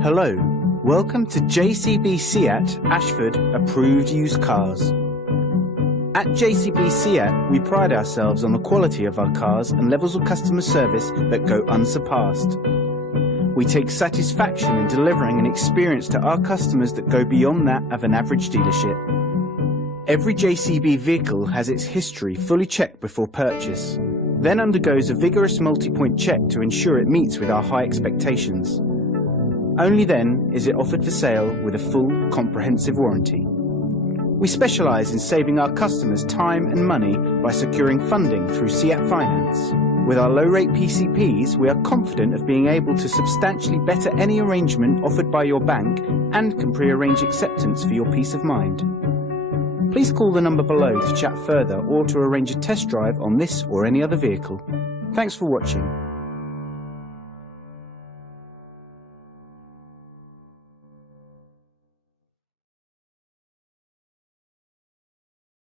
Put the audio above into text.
Hello, welcome to JCB Seat Ashford Approved Used Cars. At JCB Seat, we pride ourselves on the quality of our cars and levels of customer service that go unsurpassed. We take satisfaction in delivering an experience to our customers that go beyond that of an average dealership. Every JCB vehicle has its history fully checked before purchase, then undergoes a vigorous multi-point check to ensure it meets with our high expectations. Only then is it offered for sale with a full, comprehensive warranty. We specialise in saving our customers time and money by securing funding through Seat Finance. With our low-rate PCPs, we are confident of being able to substantially better any arrangement offered by your bank and can pre-arrange acceptance for your peace of mind. Please call the number below to chat further or to arrange a test drive on this or any other vehicle. Thanks for watching.